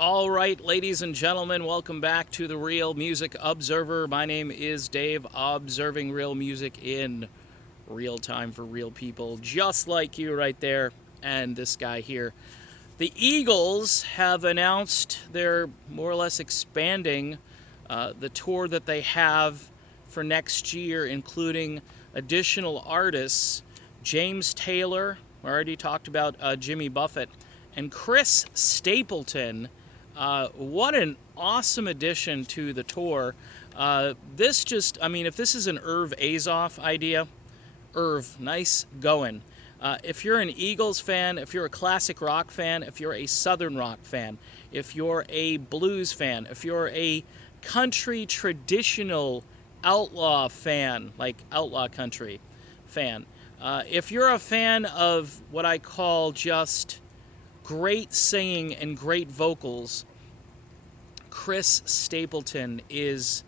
All right, ladies and gentlemen, welcome back to the Real Music Observer. My name is Dave, observing real music in real time for real people, just like you right there and this guy here. The Eagles have announced they're more or less expanding the tour that they have for next year, including additional artists. James Taylor, we already talked about Jimmy Buffett, and Chris Stapleton. What an awesome addition to the tour. If this is an Irv Azoff idea, Irv, nice going. If you're an Eagles fan, if you're a classic rock fan, if you're a Southern rock fan, if you're a blues fan, if you're a country traditional outlaw fan, like outlaw country fan, if you're a fan of what I call just great singing and great vocals, Chris Stapleton is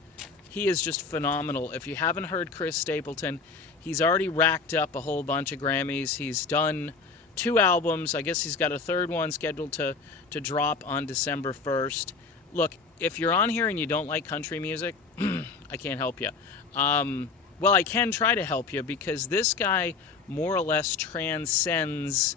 just phenomenal. If you haven't heard Chris Stapleton, he's already racked up a whole bunch of Grammys. He's done 2 albums. I guess he's got a third one scheduled to drop on December 1st. Look, if you're on here and you don't like country music, I can't help you. Well, I can try to help you because this guy more or less transcends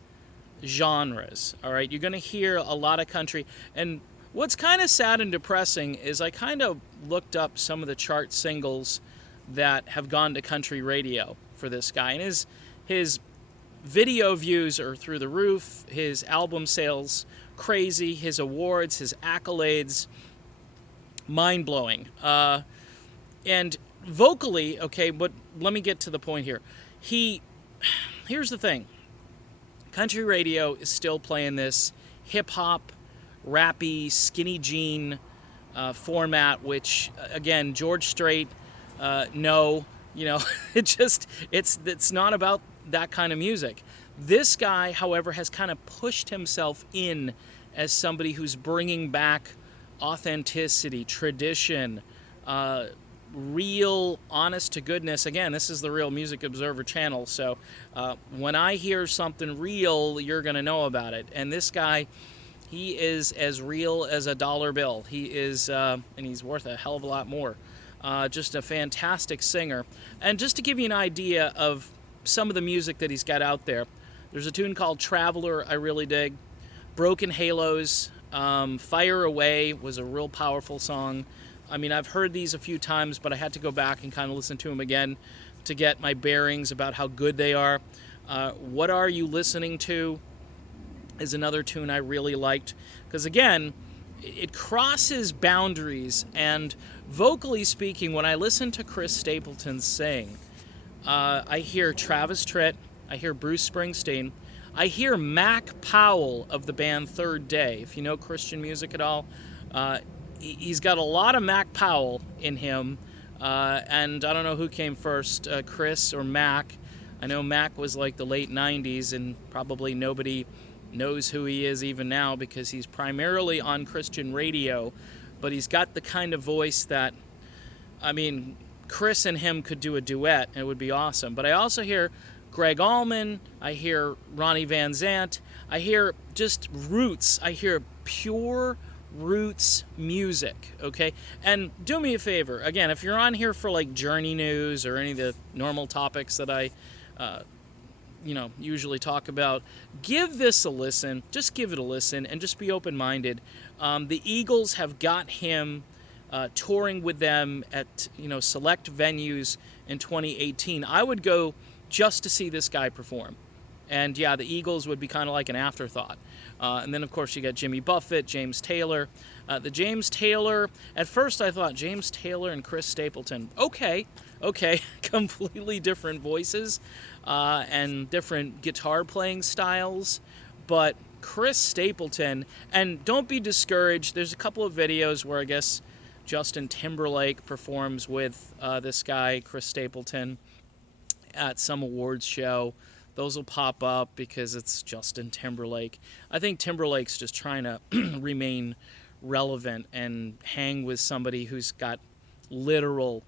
genres. All right, you're going to hear a lot of country. And what's kind of sad and depressing is I kind of looked up some of the chart singles that have gone to country radio for this guy, and his video views are through the roof, his album sales crazy, his awards, his accolades mind-blowing. And vocally, okay, but let me get to the point here. Here's the thing. Country radio is still playing this hip-hop, rappy, skinny jean format, which, again, George Strait, no, it's not about that kind of music. This guy, however, has kind of pushed himself in as somebody who's bringing back authenticity, tradition, real, honest to goodness. Again, this is the Real Music Observer channel, so when I hear something real, you're going to know about it. And this guy, he is as real as a dollar bill. He is, and he's worth a hell of a lot more. Just a fantastic singer. And just to give you an idea of some of the music that he's got out there, there's a tune called Traveler I really dig. Broken Halos, Fire Away was a real powerful song. I mean, I've heard these a few times, but I had to go back and kind of listen to them again to get my bearings about how good they are. What Are You Listening To is another tune I really liked. Because again, it crosses boundaries, and vocally speaking, when I listen to Chris Stapleton sing, I hear Travis Tritt, I hear Bruce Springsteen, I hear Mac Powell of the band Third Day. If you know Christian music at all, he's got a lot of Mac Powell in him, and I don't know who came first, Chris or Mac. I know Mac was like the late 90s, and probably nobody knows who he is even now because he's primarily on Christian radio, but he's got the kind of voice that, I mean, Chris and him could do a duet and it would be awesome. But I also hear Greg Allman, I hear Ronnie Van Zant, I hear just roots, I hear pure roots music, okay? And do me a favor, again, if you're on here for like Journey News or any of the normal topics that I usually talk about, give this a listen. Just give it a listen and just be open-minded. The Eagles have got him touring with them at select venues in 2018. I would go just to see this guy perform. And yeah, the Eagles would be kind of like an afterthought. And then, of course, you got Jimmy Buffett, James Taylor. The James Taylor, at first I thought James Taylor and Chris Stapleton, okay, completely different voices and different guitar playing styles. But Chris Stapleton, and don't be discouraged, there's a couple of videos where I guess Justin Timberlake performs with this guy, Chris Stapleton, at some awards show. Those will pop up because it's Justin Timberlake. I think Timberlake's just trying to remain relevant and hang with somebody who's got literal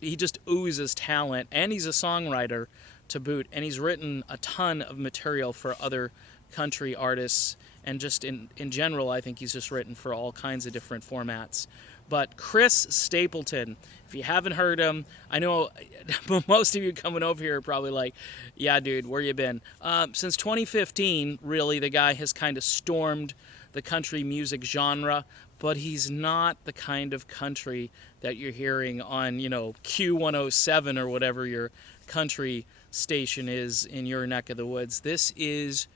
he just oozes talent, and he's a songwriter to boot, and he's written a ton of material for other country artists, and just in general, I think he's just written for all kinds of different formats. But Chris Stapleton, if you haven't heard him, I know most of you coming over here are probably like, yeah, dude, where you been? Since 2015, really, the guy has kind of stormed the country music genre, but he's not the kind of country that you're hearing on, Q107 or whatever your country station is in your neck of the woods. This is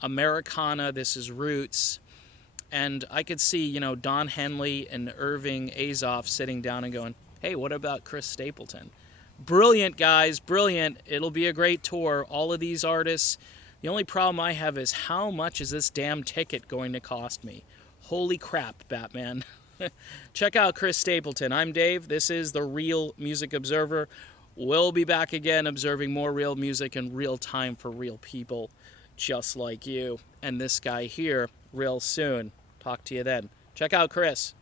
Americana, this is roots. And I could see, Don Henley and Irving Azoff sitting down and going, hey, what about Chris Stapleton? Brilliant, guys, brilliant. It'll be a great tour. All of these artists. The only problem I have is how much is this damn ticket going to cost me? Holy crap, Batman. Check out Chris Stapleton. I'm Dave. This is the Real Music Observer. We'll be back again observing more real music in real time for real people just like you and this guy here real soon. Talk to you then. Check out Chris.